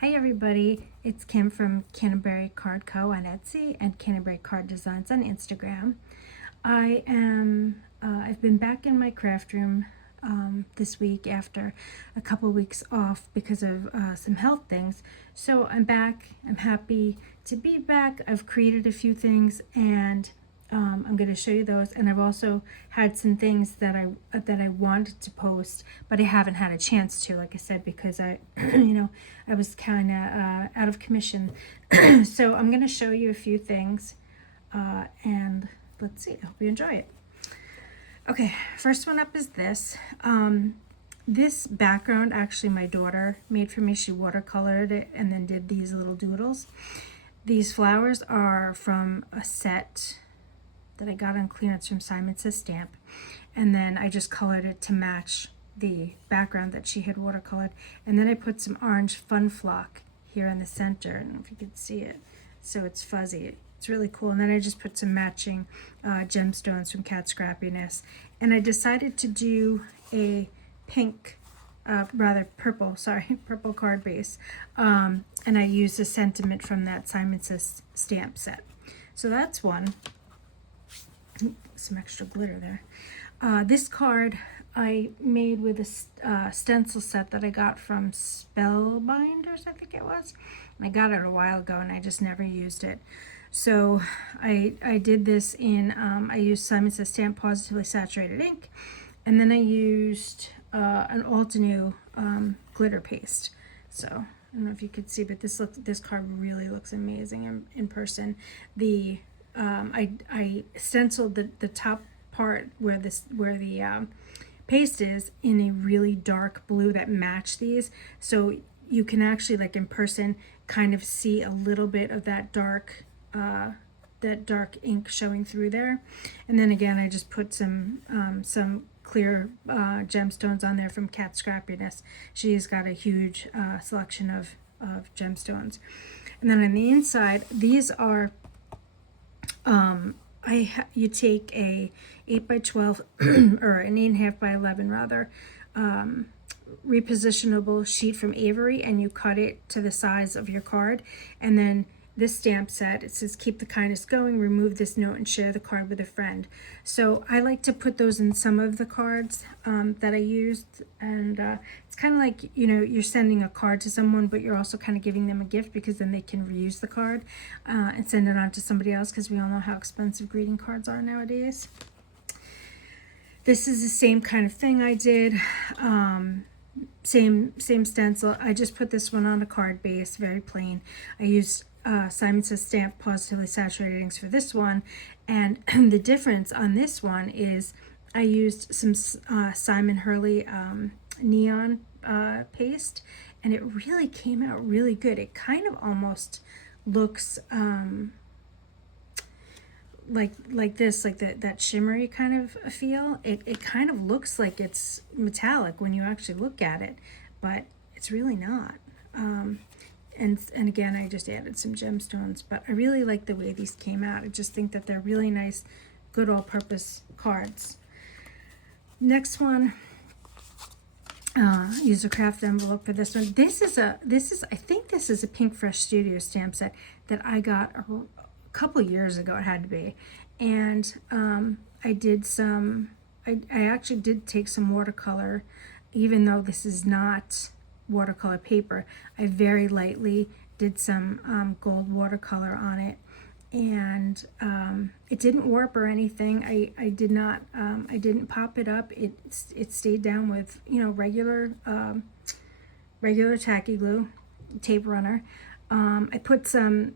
Hi everybody, it's Kim from Canterbury Card Co. on Etsy and Canterbury Card Designs on Instagram. I've been back in my craft room this week after a couple weeks off because of some health things. So I'm back, I'm happy to be back. I've created a few things and I'm going to show you those, and I've also had some things that I wanted to post, but I haven't had a chance to, like I said, because I I was kind of out of commission. So I'm going to show you a few things, and let's see. I hope you enjoy it. Okay, first one up is this. This background actually my daughter made for me. She watercolored it and then did these little doodles. These flowers are from a set that I got on clearance from Simon Says Stamp, and then I just colored it to match the background that she had watercolored, and then I put some orange Fun Flock here in the center. I don't know if you can see it, so it's fuzzy. It's really cool. And then I just put some matching gemstones from Cat Scrappiness, and I decided to do a pink purple, purple card base, and I used a sentiment from that Simon Says Stamp set. So that's one. Some extra glitter there. This card I made with a stencil set that I got from Spellbinders, I think it was. I got it a while ago and I just never used it. So I did this in, I used Simon Says Stamp Positively Saturated ink, and then I used an Altenew glitter paste. So I don't know if you could see, but this card really looks amazing in person. I stenciled the top part where the paste is in a really dark blue that matched these, so you can actually, like in person, kind of see a little bit of that dark ink showing through there. And then again, I just put some clear gemstones on there from Cat Scrappiness. She's got a huge selection of gemstones. And then on the inside, these are you take a 8x12 or an 8.5 by 11 rather, repositionable sheet from Avery, and you cut it to the size of your card. And then this stamp set, it says keep the kindness going, remove this note, and share the card with a friend. So I like to put those in some of the cards that I used, and it's kind of like, you're sending a card to someone, but you're also kind of giving them a gift, because then they can reuse the card and send it on to somebody else, because we all know how expensive greeting cards are nowadays. This is the same kind of thing I did. Same stencil. I just put this one on a card base, very plain. I used Simon Says Stamp Positively Saturated inks for this one, and the difference on this one is I used some Simon Hurley neon paste, and it really came out really good. It kind of almost looks like this, like that shimmery kind of a feel. It kind of looks like it's metallic when you actually look at it, but it's really not. And again, I just added some gemstones, but I really like the way these came out. I just think that they're really nice, good all-purpose cards. Next one, use a craft envelope for this one. I think this is a Pink Fresh Studio stamp set that I got a couple years ago. It had to be, and I actually did take some watercolor, even though this is not watercolor paper. I very lightly did some gold watercolor on it, and it didn't warp or anything. I didn't pop it up. It stayed down with regular tacky glue, tape runner. I put some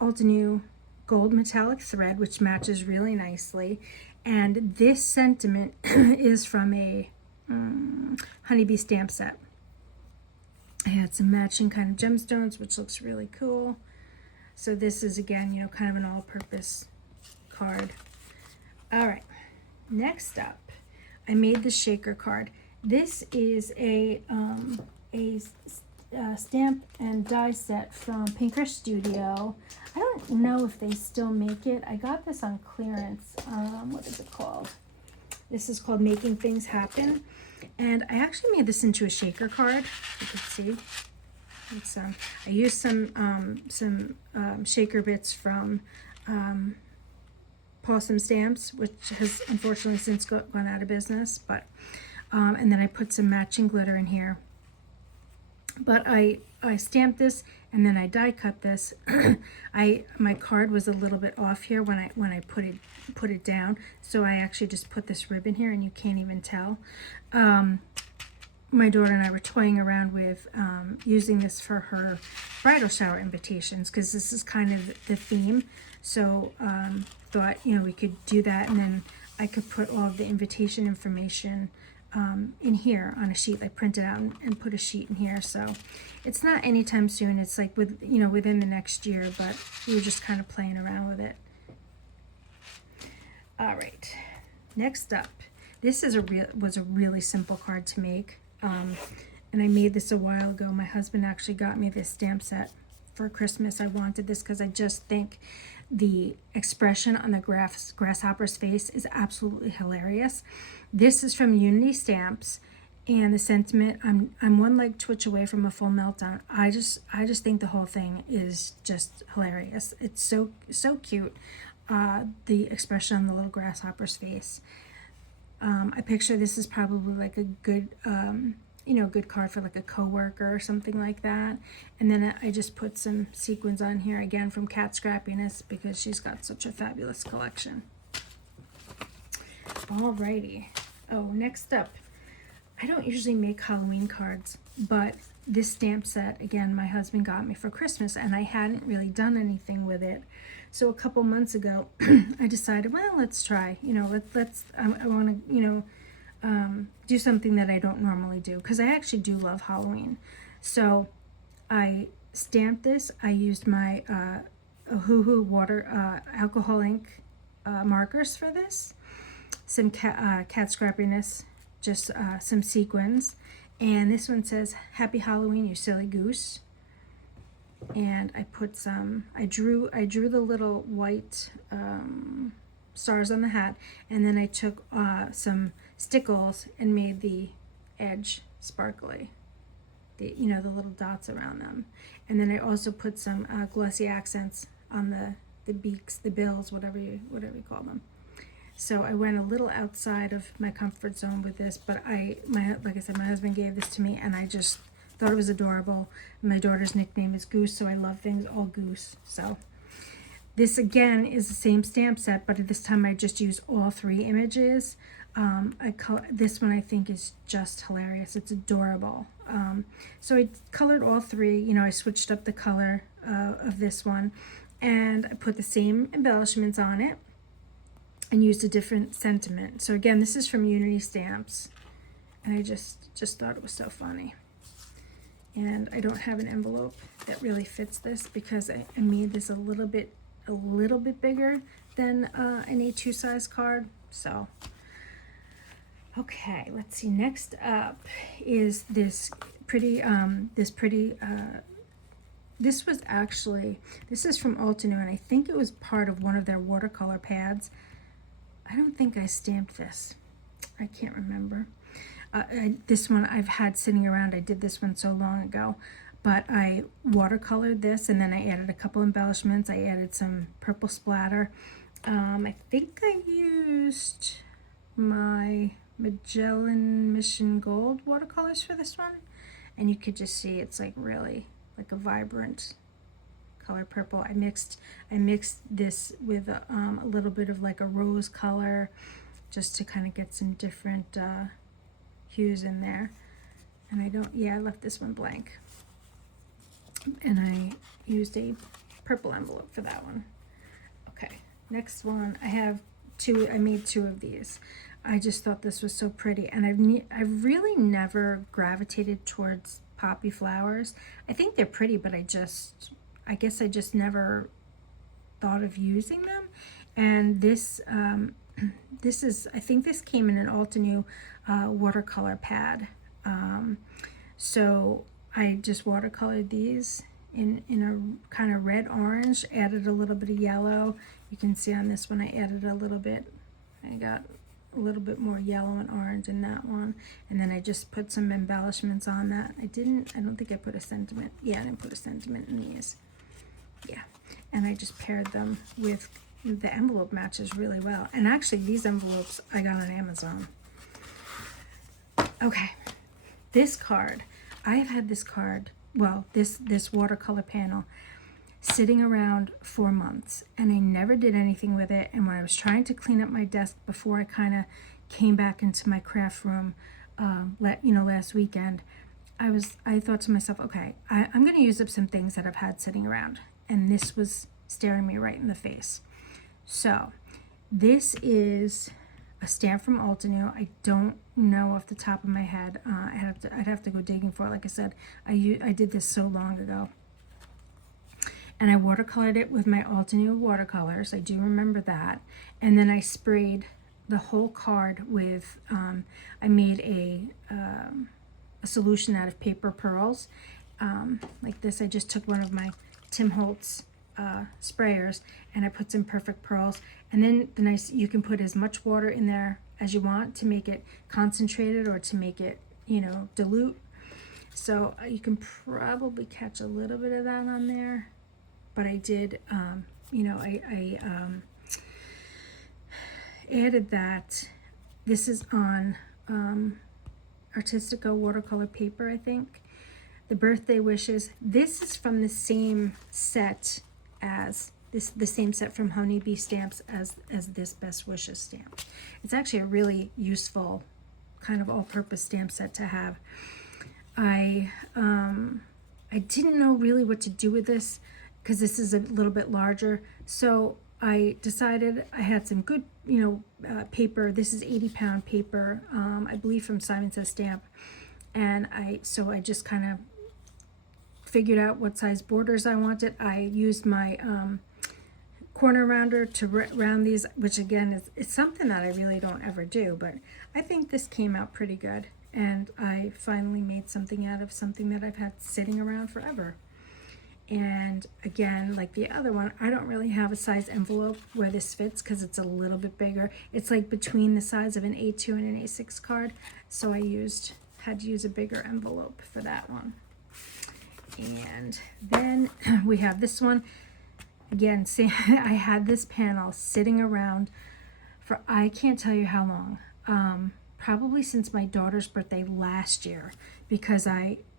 Altenew gold metallic thread, which matches really nicely, and this sentiment is from a honeybee stamp set. I had some matching kind of gemstones, which looks really cool. So this is, again, kind of an all-purpose card. All right, next up, I made the shaker card. This is a stamp and die set from Pink Fresh Studio. I don't know if they still make it. I got this on clearance. What is it called? This is called Making Things Happen. And I actually made this into a shaker card, you can see. It's I used some shaker bits from Possum Stamps, which has unfortunately since gone out of business, but and then I put some matching glitter in here. But I stamped this and then I die cut this. My card was a little bit off here when I put it down, so I actually just put this ribbon here, and you can't even tell. My daughter and I were toying around with using this for her bridal shower invitations, because this is kind of the theme. So thought, we could do that, and then I could put all of the invitation information in here on a sheet. I printed out and put a sheet in here. So it's not anytime soon. It's like within the next year, but we were just kind of playing around with it. All right, next up, this is was a really simple card to make. And I made this a while ago. My husband actually got me this stamp set for Christmas. I wanted this because I just think the expression on the grasshopper's face is absolutely hilarious. This is from Unity Stamps, and the sentiment, I'm one leg twitch away from a full meltdown. I just think the whole thing is just hilarious. It's so cute. The expression on the little grasshopper's face. I picture this is probably like a good, good card for like a coworker or something like that. And then I just put some sequins on here again from Cat Scrappiness, because she's got such a fabulous collection. Alrighty. Oh, next up, I don't usually make Halloween cards, but this stamp set, again, my husband got me for Christmas, and I hadn't really done anything with it. So a couple months ago, I decided, well, let's try. I want to, do something that I don't normally do, because I actually do love Halloween. So I stamped this. I used my Ohuhu water alcohol ink markers for this. Some cat Scrappiness, just some sequins. And this one says, "Happy Halloween, you silly goose." And I put I drew the little white stars on the hat, and then I took some stickles and made the edge sparkly, the little dots around them. And then I also put some glossy accents on the beaks, the bills, whatever you call them. So I went a little outside of my comfort zone with this, but like I said, my husband gave this to me, and I just thought it was adorable. My daughter's nickname is Goose, so I love things all goose. So this again is the same stamp set, but this time I just used all 3 images. This one I think is just hilarious. It's adorable. So I colored all 3. I switched up the color of this one, and I put the same embellishments on it and used a different sentiment. So again, this is from Unity Stamps, and I just thought it was so funny. And I don't have an envelope that really fits this, because I made this a little bit bigger than an A2 size card. So okay, let's see. Next up is this pretty this is from Altenew, and I think it was part of one of their watercolor pads. I don't think I stamped this. I can't remember. This one I've had sitting around. I did this one so long ago, but I watercolored this, and then I added a couple embellishments. I added some purple splatter. I think I used my Magellan Mission Gold watercolors for this one, and you could just see it's like really like a vibrant color purple. I mixed this with a little bit of like a rose color, just to kind of get some different hues in there. And I left this one blank, and I used a purple envelope for that one. Okay, next one, I made 2 of these. I just thought this was so pretty, and I've really never gravitated towards poppy flowers. I think they're pretty, but I guess I just never thought of using them. And this I think this came in an Altenew watercolor pad. So I just watercolored these in a kind of red orange, added a little bit of yellow. You can see on this one I added a little bit. I got a little bit more yellow and orange in that one. And then I just put some embellishments on that. I don't think I put a sentiment. Yeah, I didn't put a sentiment in these. Yeah. And I just paired them with, the envelope matches really well. And actually these envelopes I got on Amazon. Okay. This card, I have had this card, well, this watercolor panel sitting around for months, and I never did anything with it. And when I was trying to clean up my desk before I kind of came back into my craft room, last weekend, I thought to myself, okay, I'm going to use up some things that I've had sitting around, and this was staring me right in the face. So this is a stamp from Altenew. I don't know off the top of my head. I'd have to go digging for it. Like I said, I did this so long ago. And I watercolored it with my Altenew watercolors. I do remember that. And then I sprayed the whole card with, I made a solution out of paper pearls. Like this, I just took one of my Tim Holtz sprayers and I put some perfect pearls. And then you can put as much water in there as you want to make it concentrated or to make it, dilute. So you can probably catch a little bit of that on there. But I did, I added that. This is on Artistica watercolor paper, I think. The Birthday Wishes. This is from the same set as the same set from Honeybee Stamps as this Best Wishes stamp. It's actually a really useful kind of all-purpose stamp set to have. I didn't know really what to do with this, because this is a little bit larger. So I decided I had some good, paper. This is 80-pound paper, I believe from Simon Says Stamp. And I just kind of figured out what size borders I wanted. I used my corner rounder to round these, which again, it's something that I really don't ever do, but I think this came out pretty good. And I finally made something out of something that I've had sitting around forever. And again, like the other one, I don't really have a size envelope where this fits because it's a little bit bigger. It's like between the size of an A2 and an A6 card. So I had to use a bigger envelope for that one. And then we have this one. Again, see, I had this panel sitting around for, I can't tell you how long. Probably since my daughter's birthday last year, because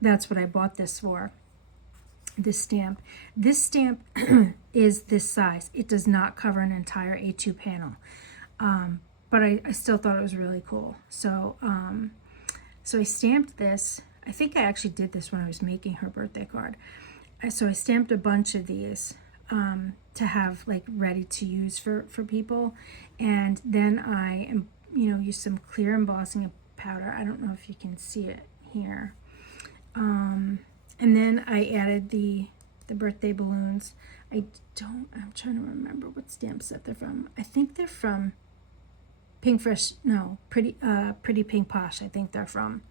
that's what I bought this for. This stamp is this size. It does not cover an entire A2 panel, but I still thought it was really cool. So I stamped this. I think I actually did this when I was making her birthday card. So I stamped a bunch of these to have like ready to use for people, and then I use some clear embossing powder. I don't know if you can see it here. And then I added the birthday balloons. I'm trying to remember what stamp set they're from. I think they're from Pretty Pink Posh, I think they're from.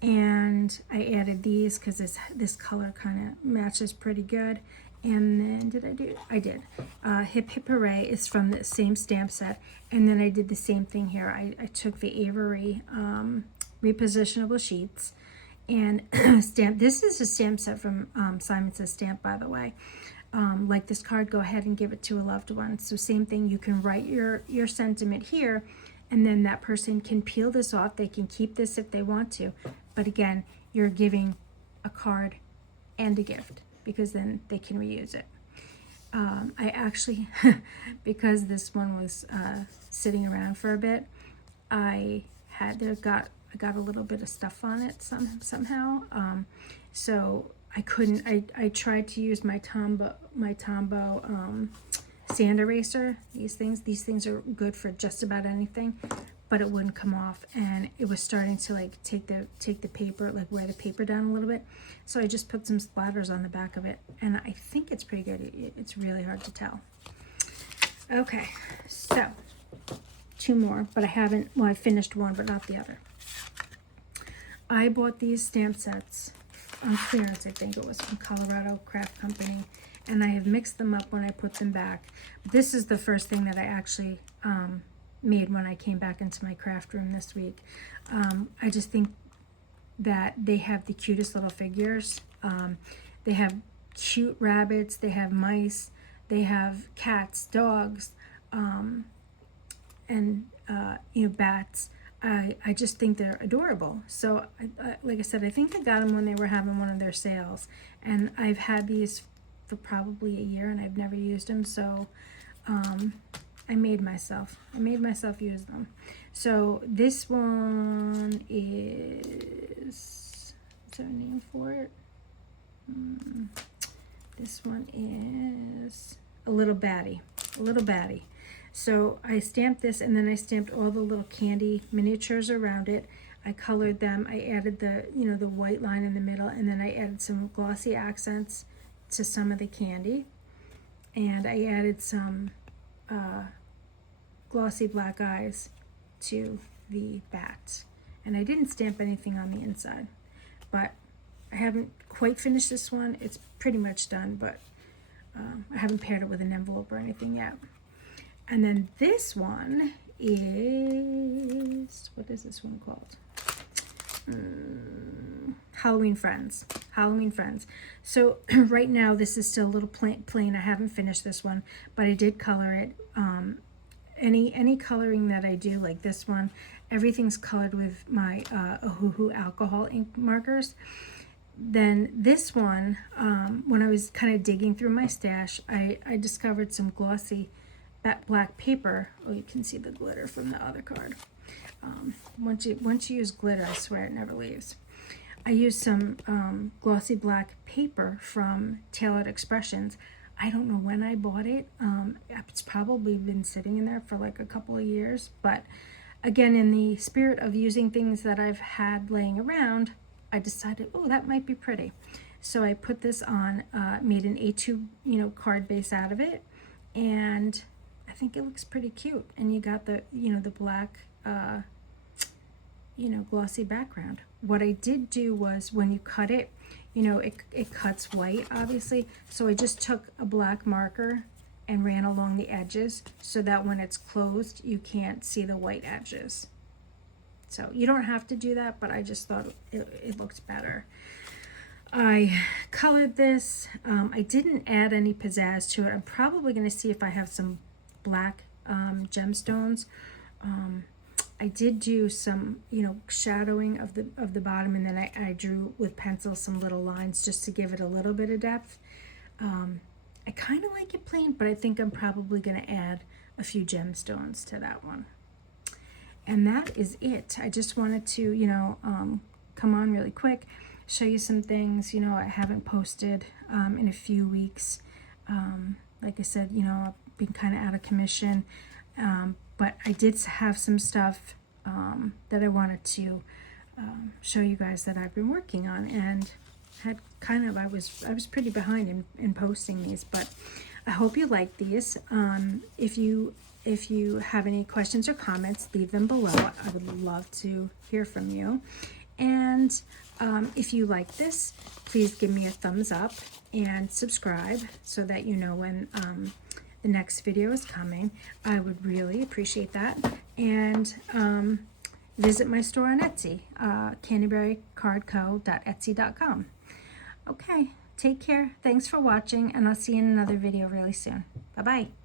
And I added these because this color kind of matches pretty good. And then I did. Hip Hip Hooray is from the same stamp set. And then I did the same thing here. I took the Avery repositionable sheets and stamp. This is a stamp set from Simon Says Stamp, by the way. Like this card, go ahead and give it to a loved one. So same thing, you can write your sentiment here, and then that person can peel this off. They can keep this if they want to. But again, you're giving a card and a gift, because then they can reuse it. I actually, because this one was sitting around for a bit, I got a little bit of stuff on it somehow. So I couldn't. I tried to use my Tombow sand eraser. These things are good for just about anything, but it wouldn't come off, and it was starting to like take the paper, like wear the paper down a little bit. So I just put some splatters on the back of it, and I think it's pretty good. It's really hard to tell. Okay, so 2 more, but I haven't. Well, I finished one, but not the other. I bought these stamp sets on clearance. I think it was from Colorado Craft Company, and I have mixed them up when I put them back. This is the first thing that I actually made when I came back into my craft room this week. I just think that they have the cutest little figures. They have cute rabbits, they have mice, they have cats, dogs, and bats. I just think they're adorable. So like I said, I think I got them when they were having one of their sales, and I've had these for probably a year and I've never used them. So I made myself use them. So this one is there a name for it? This one is a little baddie. So I stamped this, and then I stamped all the little candy miniatures around it. I colored them. I added the white line in the middle, and then I added some glossy accents to some of the candy, and I added some glossy black eyes to the bats. And I didn't stamp anything on the inside, but I haven't quite finished this one. It's pretty much done, but I haven't paired it with an envelope or anything yet. And then this one is, what is this one called? Halloween Friends. So right now this is still a little plain. I haven't finished this one, but I did color it. Any coloring that I do, like this one, everything's colored with my Ohuhu alcohol ink markers. Then this one, when I was kind of digging through my stash, I discovered some glossy black paper. Oh, you can see the glitter from the other card. Once you use glitter, I swear it never leaves. I used some glossy black paper from Tailored Expressions. I don't know when I bought it. It's probably been sitting in there for like a couple of years. But again, in the spirit of using things that I've had laying around, I decided, oh, that might be pretty. So I put this on, made an A2 card base out of it, and I think it looks pretty cute. And you got the the black glossy background. What I did do was, when you cut it, it cuts white, obviously. So I just took a black marker and ran along the edges so that when it's closed, you can't see the white edges. So you don't have to do that, but I just thought it looked better. I colored this. I didn't add any pizzazz to it. I'm probably going to see if I have some black gemstones. I did do some, shadowing of the bottom, and then I drew with pencil some little lines just to give it a little bit of depth. I kind of like it plain, but I think I'm probably going to add a few gemstones to that one. And that is it. I just wanted to, come on really quick, show you some things, I haven't posted in a few weeks. Like I said, I've been kind of out of commission. But I did have some stuff that I wanted to show you guys that I've been working on, and had I was pretty behind in posting these, but I hope you like these. If you have any questions or comments, leave them below. I would love to hear from you. And if you like this, please give me a thumbs up and subscribe so that you know when the next video is coming. I would really appreciate that. And visit my store on Etsy, candyberrycardco.etsy.com. Okay, take care. Thanks for watching, and I'll see you in another video really soon. Bye-bye.